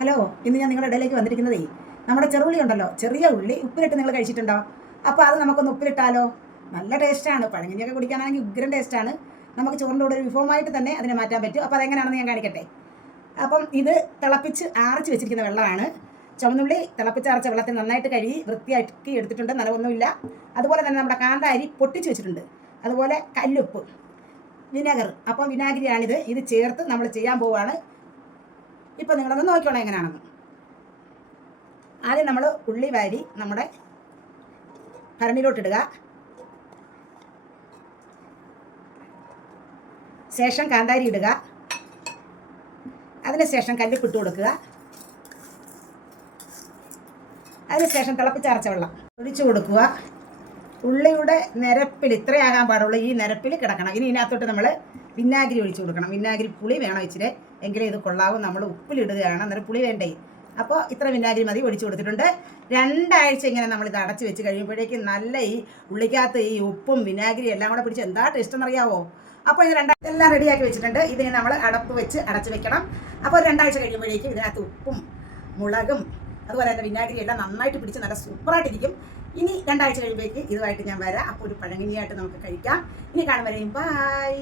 Hello, ഇന്ന് ഞാൻ നിങ്ങളുടെ ഇടയിലേക്ക് വന്നിരിക്കുന്നതേ നമ്മുടെ ചെറുള്ളി ഉണ്ടല്ലോ, ചെറിയ ഉള്ളി ഉപ്പിലിട്ട് നിങ്ങൾ കഴിച്ചിട്ടുണ്ടോ? അപ്പോൾ അത് നമുക്കൊന്ന് ഉപ്പിലിട്ടാലോ? നല്ല ടേസ്റ്റാണ്. പഴങ്കഞ്ഞിയൊക്കെ കുടിക്കാനാണെങ്കിൽ ഉഗ്രൻ ടേസ്റ്റാണ്. നമുക്ക് ചോറിൻ്റെ കൂടെ ഒരു വിഭവമായിട്ട് തന്നെ അതിനെ മാറ്റാൻ പറ്റും. അപ്പോൾ അതെങ്ങനെയാണെന്ന് ഞാൻ കാണിക്കട്ടെ. അപ്പം ഇത് തിളപ്പിച്ച് ആറിച്ച് വെച്ചിരിക്കുന്ന വെള്ളമാണ്. ചുവന്നുള്ളി തിളപ്പിച്ചരച്ച വെള്ളത്തിൽ നന്നായിട്ട് കഴുകി വൃത്തിയാക്കി എടുത്തിട്ടുണ്ട്, നനവൊന്നുമില്ല. അതുപോലെ തന്നെ നമ്മുടെ കാന്താരി പൊട്ടിച്ച് വെച്ചിട്ടുണ്ട്. അതുപോലെ കല്ലുപ്പ്, വിനാഗർ. അപ്പം വിനാഗിരിയാണിത്. ഇത് ചേർത്ത് നമ്മൾ ചെയ്യാൻ പോവുകയാണ്. ഇപ്പം നിങ്ങളൊന്ന് നോക്കിക്കോണം എങ്ങനെയാണെന്ന്. ആദ്യം നമ്മൾ ഉള്ളി വാരി നമ്മുടെ ഭരണിയിലോട്ടിടുക. ശേഷം കാന്താരി ഇടുക. അതിനുശേഷം കല്ലുപ്പിട്ട് കൊടുക്കുക. അതിനുശേഷം തിളപ്പിച്ചരച്ച വെള്ളം ഒഴിച്ചു കൊടുക്കുക. ഉള്ളിയുടെ നിരപ്പിൽ ഇത്രയാകാൻ പാടുള്ളൂ, ഈ നിരപ്പിൽ കിടക്കണം. ഇനി ഇതിനകത്തോട്ട് നമ്മൾ വിനാഗിരി ഒഴിച്ചു കൊടുക്കണം. വിനാഗിരി പുളി വേണം ഇച്ചിരി, എങ്കിലേ ഇത് കൊള്ളാവും. നമ്മൾ ഉപ്പിലിടുകയാണ്, അന്നേരം പുളി വേണ്ടേ. അപ്പോൾ ഇത്ര വിനാഗിരി മതി, ഒഴിച്ചു കൊടുത്തിട്ടുണ്ട്. 2 ആഴ്ച ഇങ്ങനെ നമ്മളിത് അടച്ച് വെച്ച് കഴിയുമ്പോഴേക്കും നല്ല ഈ ഉള്ളിക്കകത്ത് ഈ ഉപ്പും വിനാഗിരി എല്ലാം കൂടെ പിടിച്ച് എന്താ ടേസ്റ്റ് എന്നറിയാവോ. അപ്പോൾ ഇത് 2 ആഴ്ച എല്ലാം റെഡിയാക്കി വെച്ചിട്ടുണ്ട്. ഇതിന് നമ്മൾ അടപ്പ് വെച്ച് അടച്ച് വെക്കണം. അപ്പോൾ 2 ആഴ്ച കഴിയുമ്പോഴേക്കും ഇതിനകത്ത് ഉപ്പും മുളകും അതുപോലെ തന്നെ വിനാഗിരി എല്ലാം നന്നായിട്ട് പിടിച്ച് നല്ല സൂപ്പറായിട്ടിരിക്കും. ഇനി 2 ആഴ്ച കഴിയുമ്പോഴേക്ക് ഇതുമായിട്ട് ഞാൻ വരാം. അപ്പോൾ ഒരു പഴങ്കഞ്ഞിയായിട്ട് നമുക്ക് കഴിക്കാം. ഇനി കാണുമ്പോഴേക്കും ബൈ.